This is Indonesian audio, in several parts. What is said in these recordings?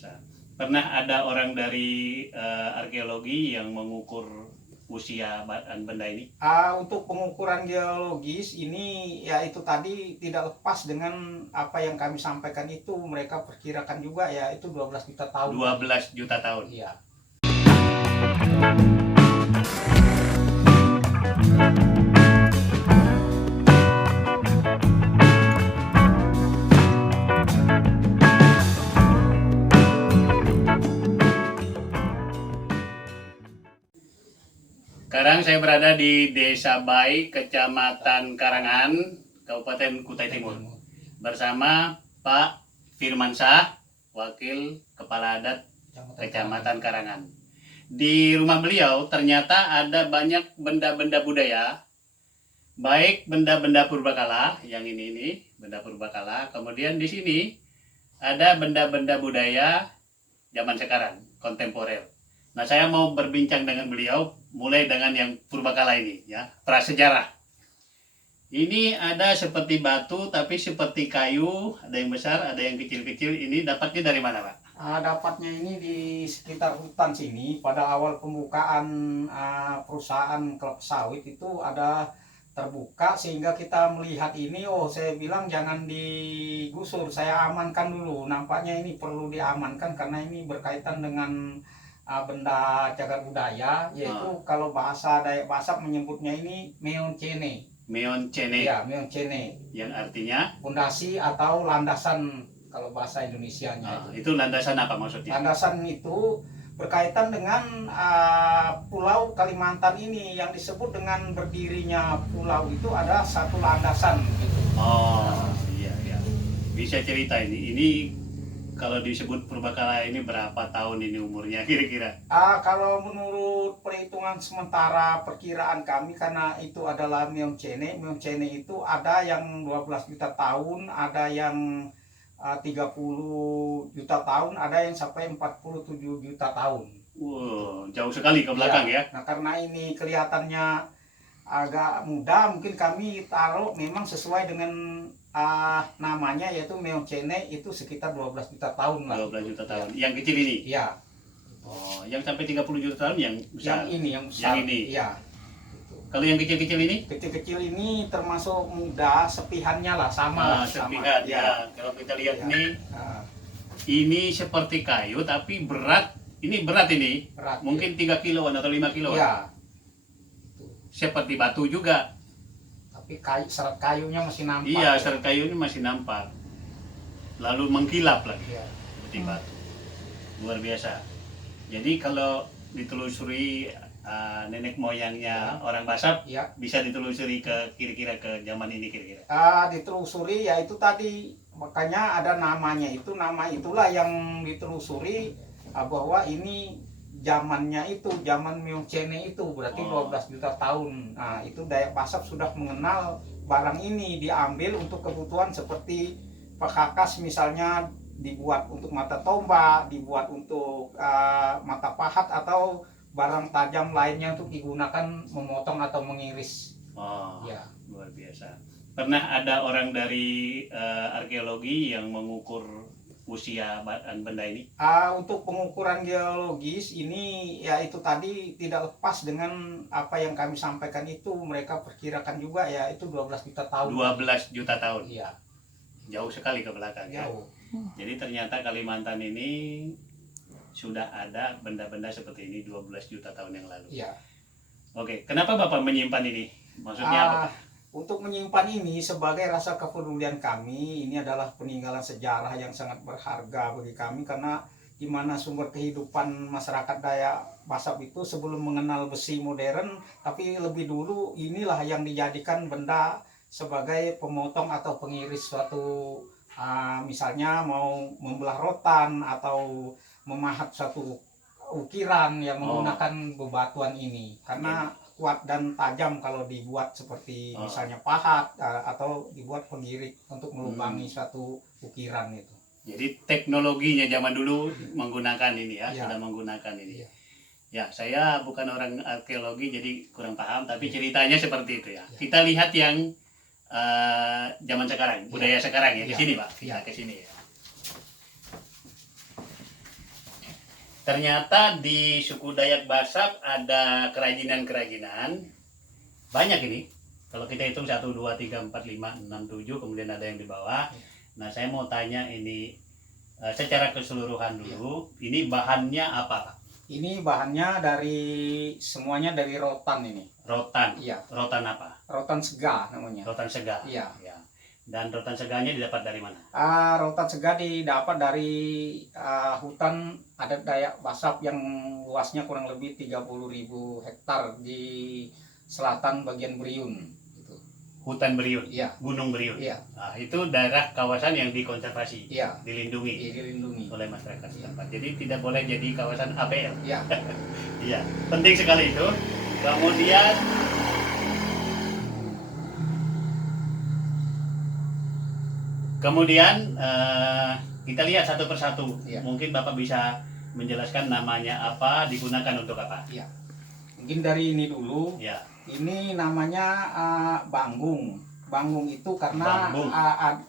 biasa. Pernah ada orang dari arkeologi yang mengukur usia benda ini? Untuk pengukuran geologis ini ya itu tadi tidak lepas dengan apa yang kami sampaikan itu, mereka perkirakan juga ya itu 12 juta tahun. 12 juta tahun. Iya. Sekarang saya berada di Desa Bai, Kecamatan Karangan, Kabupaten Kutai Timur, bersama Pak Firmansyah, Wakil Kepala Adat Kecamatan Karangan. Di rumah beliau ternyata ada banyak benda-benda budaya, baik benda-benda purbakala, yang ini benda purbakala. Kemudian di sini ada benda-benda budaya zaman sekarang, kontemporer. Nah, saya mau berbincang dengan beliau mulai dengan yang purbakala ini, ya, prasejarah. Ini ada seperti batu tapi seperti kayu, ada yang besar, ada yang kecil-kecil. Ini dapatnya dari mana, Pak? Dapatnya ini di sekitar hutan sini. Pada awal pembukaan perusahaan kelapa sawit itu ada terbuka sehingga kita melihat ini. Oh, saya bilang jangan digusur, saya amankan dulu. Nampaknya ini perlu diamankan karena ini berkaitan dengan benda cagar budaya, yaitu kalau bahasa Dayak Basak menyebutnya ini meon cene. Meon cene. Ya, meon cene. Yang artinya Pondasi atau landasan kalau bahasa Indonesianya. Itu landasan apa maksudnya? Landasan itu berkaitan dengan Pulau Kalimantan ini yang disebut dengan berdirinya pulau itu ada satu landasan. Gitu. Oh, iya. Bisa cerita ini kalau disebut purbakala ini berapa tahun ini umurnya kira-kira? Kalau menurut perhitungan sementara perkiraan kami, karena itu adalah meon cene itu ada yang 12 juta tahun, ada yang 30 juta tahun, ada yang sampai 47 juta tahun. Wow, jauh sekali ke belakang ya. Nah, karena ini kelihatannya agak muda, mungkin kami taruh memang sesuai dengan namanya, yaitu meon cene itu sekitar 12 juta tahun lah. 12 juta tahun. Yang kecil ini? Iya. Oh, yang sampai 30 juta tahun yang besar? Yang besar. Yang ini? Iya. Kalau yang kecil-kecil ini? Kecil-kecil ini termasuk muda, sepihannya lah, sama. Sepihan, ya. Kalau kita lihat ini seperti kayu tapi berat. Ini berat ini. Berat, mungkin 3 kiloan atau 5 kiloan. Iya. Seperti batu juga. Tapi serat kayunya masih nampak. Iya, serat kayunya masih nampak. Lalu mengkilap lagi. Iya. Seperti batu. Luar biasa. Jadi kalau ditelusuri nenek moyangnya orang Basak, bisa ditelusuri ke kira-kira ke zaman ini kira-kira. Ditelusuri ya itu tadi, makanya ada namanya itu, nama itulah yang ditelusuri bahwa ini zamannya itu zaman meon cene itu berarti 12 juta tahun. Nah, itu Dayak Basak sudah mengenal barang ini diambil untuk kebutuhan seperti perkakas, misalnya dibuat untuk mata tombak, dibuat untuk mata pahat atau barang tajam lainnya untuk digunakan memotong atau mengiris. Ya. Luar biasa. Pernah ada orang dari arkeologi yang mengukur usia benda ini? Untuk pengukuran geologis ini ya itu tadi tidak lepas dengan apa yang kami sampaikan itu, mereka perkirakan juga ya itu 12 juta tahun. 12 juta tahun. Iya. Jauh sekali ke belakang. Jauh. Jadi ternyata Kalimantan ini sudah ada benda-benda seperti ini 12 juta tahun yang lalu. Iya. Oke, kenapa Bapak menyimpan ini? Maksudnya apa? Untuk menyimpan ini sebagai rasa kepedulian kami, ini adalah peninggalan sejarah yang sangat berharga bagi kami, karena di mana sumber kehidupan masyarakat Dayak Basak itu sebelum mengenal besi modern, tapi lebih dulu inilah yang dijadikan benda sebagai pemotong atau pengiris suatu misalnya mau membelah rotan atau memahat suatu ukiran yang menggunakan bebatuan ini, karena kuat dan tajam kalau dibuat seperti misalnya pahat atau dibuat pengirik untuk melubangi suatu ukiran itu. Jadi teknologinya zaman dulu menggunakan ini ya, sudah menggunakan ini. Ya, saya bukan orang arkeologi jadi kurang paham, tapi ceritanya seperti itu ya. Kita lihat yang zaman sekarang, budaya sekarang ya, ke sini Pak. Kita ke sini ya. ternyata di suku Dayak Basap ada kerajinan-kerajinan banyak ini. Kalau kita hitung 1, 2, 3, 4, 5, 6, 7, kemudian ada yang di bawah. Nah, saya mau tanya ini secara keseluruhan dulu, ini bahannya apa, Pak? Ini bahannya semuanya dari rotan ini. Rotan. Iya. Rotan apa? Rotan sega namanya. Rotan sega. Iya. Ya. Dan rotan seganya didapat dari mana? Rotan sega didapat dari hutan adat Dayak Basap yang luasnya kurang lebih 30.000 hektar di selatan bagian Beriun. Gitu. Hutan Beriun, Iya. Gunung Beriun. Iya. Nah, itu daerah kawasan yang dikonservasi, Iya. dilindungi Dilindungi. oleh masyarakat setempat. Jadi tidak boleh jadi kawasan APL. Iya. Iya, penting sekali itu. Kemudian kita lihat satu persatu. Iya. Mungkin Bapak bisa menjelaskan namanya apa, digunakan untuk apa. Iya. Mungkin dari ini dulu. Ya. Ini namanya banggung. Banggung itu karena Banggung.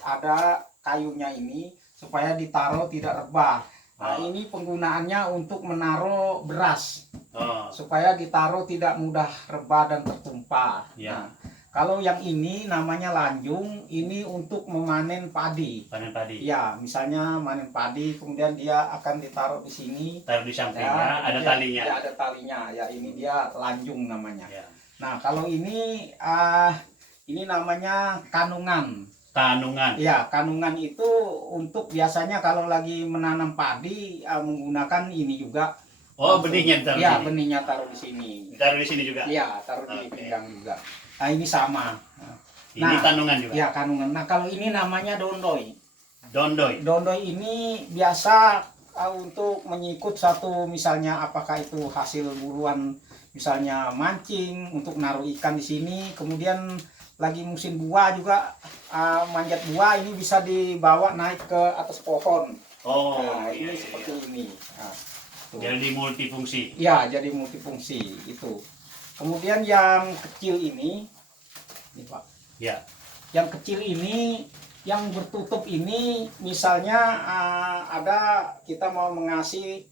ada kayunya ini supaya ditaruh tidak rebah. Oh. Ini penggunaannya untuk menaruh beras Oh, supaya ditaruh tidak mudah rebah dan tertumpah. Ya. Nah, kalau yang ini namanya lanjung, ini untuk memanen padi. panen padi. Ya, misalnya manen padi, kemudian dia akan ditaruh di sini. Taruh di sampingnya, ada kemudian- talinya. Ya, ada talinya. Ya, ini dia lanjung namanya. Ya. Nah, kalau ini namanya kanungan. Tanungan. Ya, kanungan itu untuk biasanya kalau lagi menanam padi menggunakan ini juga. Oh, benihnya ditaruh Ya, di sini. benihnya taruh di sini. Taruh di sini juga. Ya, taruh di Oke. pinggang juga. Nah, ini sama. Ini Nah, tanungan juga. Ya, kanungan. Nah, kalau ini namanya dondoi. Dondoy. Dondoi ini biasa untuk menyikut satu, misalnya apakah itu hasil buruan, misalnya mancing untuk naruh ikan di sini, kemudian lagi musim buah juga manjat buah, ini bisa dibawa naik ke atas pohon. Oh, Nah, iya, ini iya, seperti iya. ini. Nah, tuh. Jadi multifungsi. Ya, jadi multifungsi itu. Kemudian yang kecil ini Pak. Ya. Yang kecil ini, yang bertutup ini, misalnya ada kita mau mengasih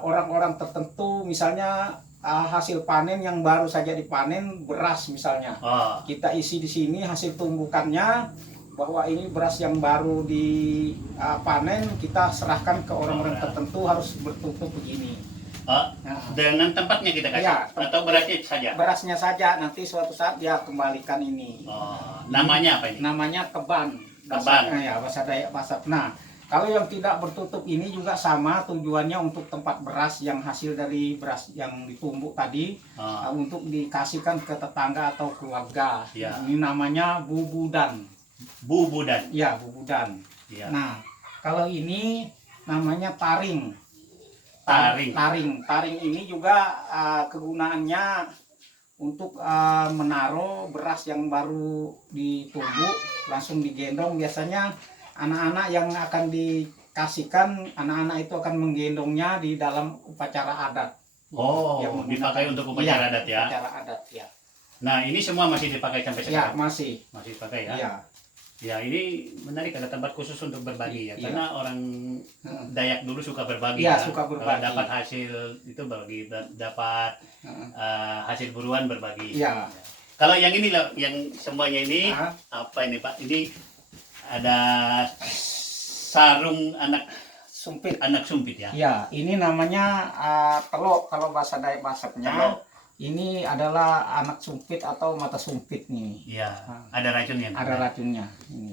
orang-orang tertentu, misalnya hasil panen yang baru saja dipanen, beras misalnya. Oh, Kita isi di sini hasil tumbukannya, bahwa ini beras yang baru dipanen, kita serahkan ke orang-orang tertentu harus bertutup begini. oh, Nah, dengan tempatnya kita kasih. Ya, Atau berarti saja. berasnya saja, nanti suatu saat dia kembalikan ini. Oh, namanya apa ini? Namanya keban. Keban. Ya, bahasa Dayak Basap. Nah, kalau yang tidak bertutup ini juga sama, tujuannya untuk tempat beras yang hasil dari beras yang ditumbuk tadi, Oh, untuk dikasihkan ke tetangga atau keluarga. Ya. Ini namanya bubudan. bubudan. Ya, bubudan. Ya. Nah, kalau ini namanya taring. Taring. Taring ini juga kegunaannya untuk menaruh beras yang baru ditumbuk, langsung digendong. Biasanya anak-anak yang akan dikasihkan, anak-anak itu akan menggendongnya di dalam upacara adat. Oh, Yang menggunakan- dipakai untuk upacara Iya, adat ya. Upacara adat ya. Nah, ini semua masih dipakai sampai Ya, sekarang. masih. Masih dipakai ya. Iya. Ya, ini menarik, ada tempat khusus untuk berbagi ya. Iya. Karena orang Heeh. Dayak dulu suka berbagi. Iya, kan. suka Kalau berbagi. dapat hasil itu bagi, dapat Heeh. hasil buruan berbagi. Iya. Kalau yang ini loh, yang semuanya ini Ah, apa ini Pak? Ini ada sarung sumpit. anak sumpit ya. Ya, ini namanya telok kalau bahasa Dayak Basapnya. Telok. Ini adalah anak sumpit atau mata sumpit nih. Iya, Ah. ada racunnya. Ada racunnya ini.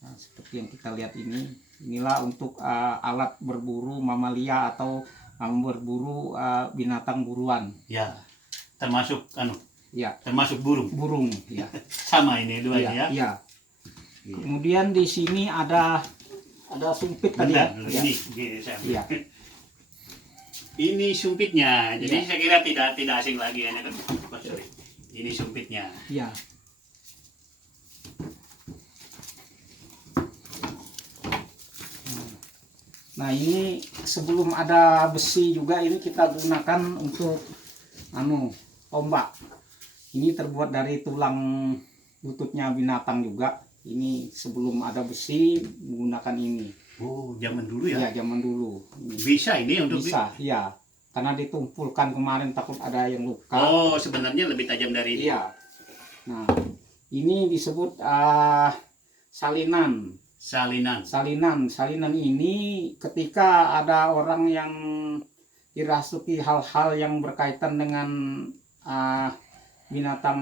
Nah, seperti yang kita lihat ini, inilah untuk alat berburu mamalia atau berburu binatang buruan. Ya, termasuk Ya, termasuk burung. burung. Ya, Sama ini dua ya, ya. ya. Kemudian di sini ada sumpit tadi ya. Bentar, dulu Ya. ini saya ambil. Iya. Ini sumpitnya. Jadi Iya. saya kira tidak asing lagi ya. Oh, sorry. Ini sumpitnya. Ya. Nah, ini sebelum ada besi juga ini kita gunakan untuk tombak. Ini terbuat dari tulang lututnya binatang juga. Ini sebelum ada besi menggunakan ini. Oh, zaman dulu ya. Ya, zaman dulu. Bisa ini untuk Bisa, ya. Karena ditumpulkan kemarin takut ada yang luka. Oh, sebenarnya lebih tajam dari ini. Iya. Nah, ini disebut salinan. Salinan. Salinan ini ketika ada orang yang dirasuki hal-hal yang berkaitan dengan binatang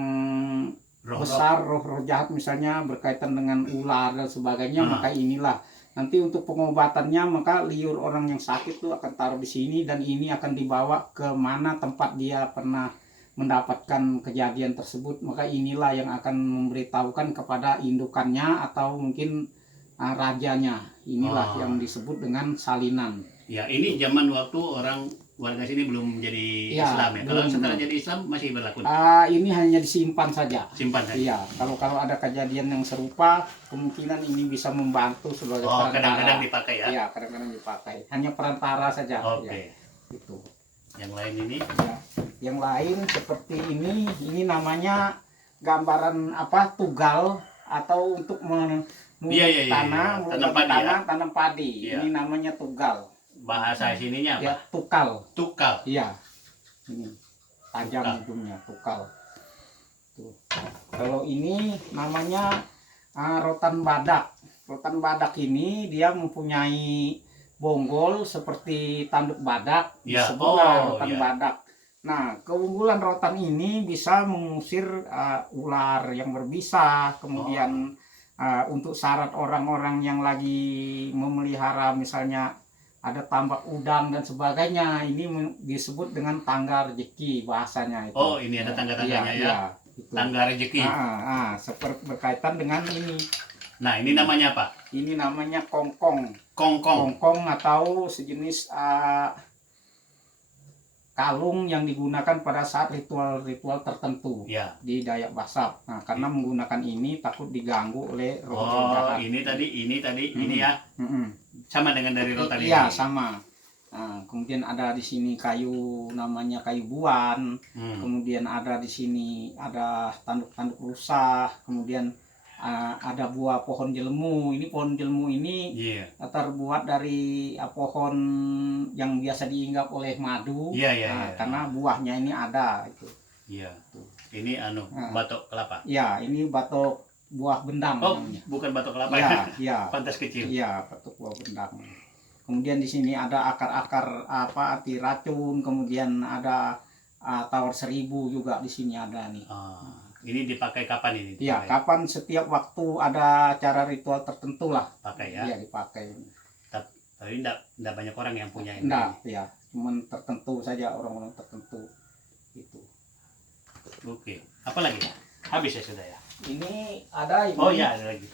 besar, roh-roh jahat misalnya berkaitan dengan ular dan sebagainya, maka inilah nanti untuk pengobatannya, maka liur orang yang sakit itu akan taruh di sini dan ini akan dibawa ke mana tempat dia pernah mendapatkan kejadian tersebut, maka inilah yang akan memberitahukan kepada indukannya atau mungkin rajanya. Inilah yang disebut dengan salinan. Ya, ini zaman waktu warga sini belum jadi Islam ya. Kalau setelah jadi Islam masih berlaku. Ini hanya disimpan saja. Simpan saja. Iya, kalau ada kejadian yang serupa, kemungkinan ini bisa membantu sebagai perantara. Kadang-kadang dipakai ya. Iya, kadang-kadang dipakai. Hanya perantara saja. Oke. Ya, itu. Yang lain ini? Ya, yang lain seperti ini namanya gambaran tugal atau untuk tanam padi. Iya. Ini namanya tugal. Bahasa sininya apa? Ya, tukal. Tukal. Iya. Ini tajam ujungnya, tukal. Tuh. Kalau ini namanya rotan badak. Rotan badak ini dia mempunyai bonggol seperti tanduk badak, disebut rotan badak. Nah, keunggulan rotan ini bisa mengusir ular yang berbisa, kemudian untuk syarat orang-orang yang lagi memelihara misalnya ada tambak udang dan sebagainya, ini disebut dengan tangga rezeki bahasanya itu. Oh, ini ada tangga-tangganya ya. Itu. Tangga rezeki. Seperti berkaitan dengan ini. Nah, ini namanya apa? Ini namanya kongkong. Kongkong atau sejenis kalung yang digunakan pada saat ritual-ritual tertentu di Dayak Basap. Nah, karena menggunakan ini takut diganggu oleh roh-roh jahat. Ini tadi ini ya. Sama dengan dari rotan ini. Iya, sama. Nah, kemudian ada di sini kayu namanya kayu buan. Kemudian ada di sini ada tanduk-tanduk rusa. Kemudian ada buah pohon jelemu. Ini pohon jelemu ini terbuat dari pohon yang biasa diinggap oleh madu. Karena buahnya ini ada itu. Iya. Ini batok kelapa. Ya, ini batok buah bendang. Oh, namanya. Bukan batok kelapa ya. Pantas kecil. Iya, batok buah bendang. Kemudian di sini ada akar-akar arti racun. Kemudian ada tawar seribu juga di sini ada nih. Ini dipakai kapan ini? Iya, kapan setiap waktu ada acara ritual tertentu lah. Pakai ya? Iya, dipakai. Tapi enggak banyak orang yang punya ini. Enggak, ya. Cuman tertentu saja, orang-orang tertentu. Itu. Oke. Apa lagi? Habis ya sudah ya? Ini ada ini. Oh ya, ada lagi.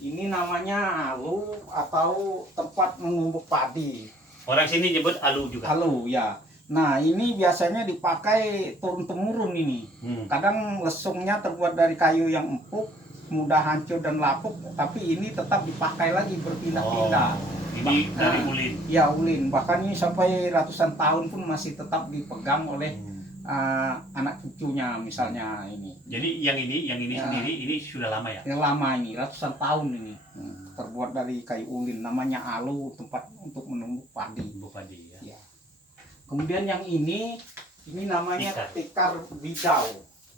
Ini namanya alu atau tempat menumbuk padi. Orang sini nyebut alu juga. Alu, ya. Nah, ini biasanya dipakai turun-temurun ini. Kadang lesungnya terbuat dari kayu yang empuk, mudah hancur dan lapuk, tapi ini tetap dipakai lagi berpindah-pindah. Ini dari ulin. Ya, ulin. Bahkan ini sampai ratusan tahun pun masih tetap dipegang oleh anak cucunya misalnya ini. Jadi yang ini sendiri ini sudah lama ya? Yang lama ini, ratusan tahun ini. Terbuat dari kayu ulin, namanya alu, tempat untuk menumbuk padi. Menumbuk padi ya. Kemudian yang ini namanya tikar bidau.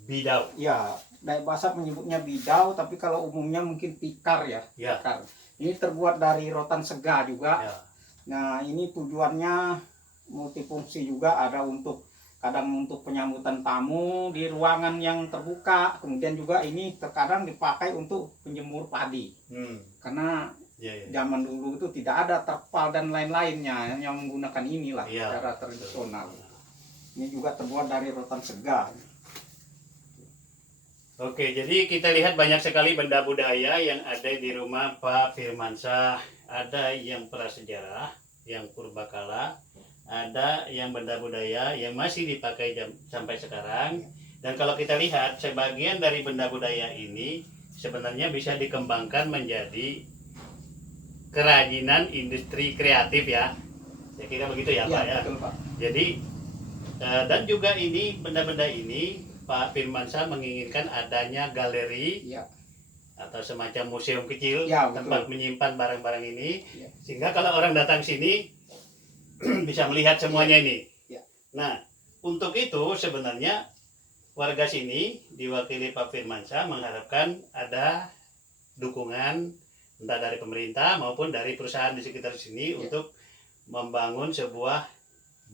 Bidau. Ya, Dayak Basap menyebutnya bidau, tapi kalau umumnya mungkin tikar ya. Tikar. Ini terbuat dari rotan sega juga. Nah, ini tujuannya multifungsi juga, ada kadang untuk penyambutan tamu di ruangan yang terbuka, kemudian juga ini terkadang dipakai untuk penjemur padi. Karena zaman dulu itu tidak ada terpal dan lain-lainnya, yang menggunakan inilah secara tradisional. Ini juga terbuat dari rotan sega. Oke, jadi kita lihat banyak sekali benda budaya yang ada di rumah Pak Firmansyah. Ada yang prasejarah, yang purbakala, ada yang benda budaya yang masih dipakai sampai sekarang. Dan kalau kita lihat, sebagian dari benda budaya ini sebenarnya bisa dikembangkan menjadi kerajinan industri kreatif ya. Saya kira begitu ya Pak ya. Betul, Pak. Jadi dan juga ini benda-benda ini Pak Firmansyah menginginkan adanya galeri atau semacam museum kecil, Ya, betul. tempat menyimpan barang-barang ini, Ya. sehingga kalau orang datang sini bisa melihat semuanya ini. Ya. Nah, untuk itu sebenarnya warga sini diwakili Pak Firmansyah mengharapkan ada dukungan entah dari pemerintah maupun dari perusahaan di sekitar sini Ya. untuk membangun sebuah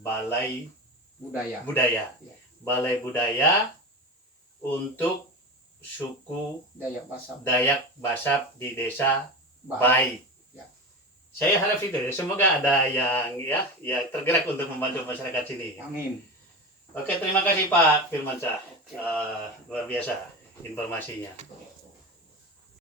balai budaya Ya. balai budaya untuk suku Dayak Basab di desa Bai. Ya. Saya harap itu ya, semoga ada yang tergerak untuk membantu masyarakat sini. Amin. Oke, terima kasih Pak Firmansyah. Luar biasa informasinya.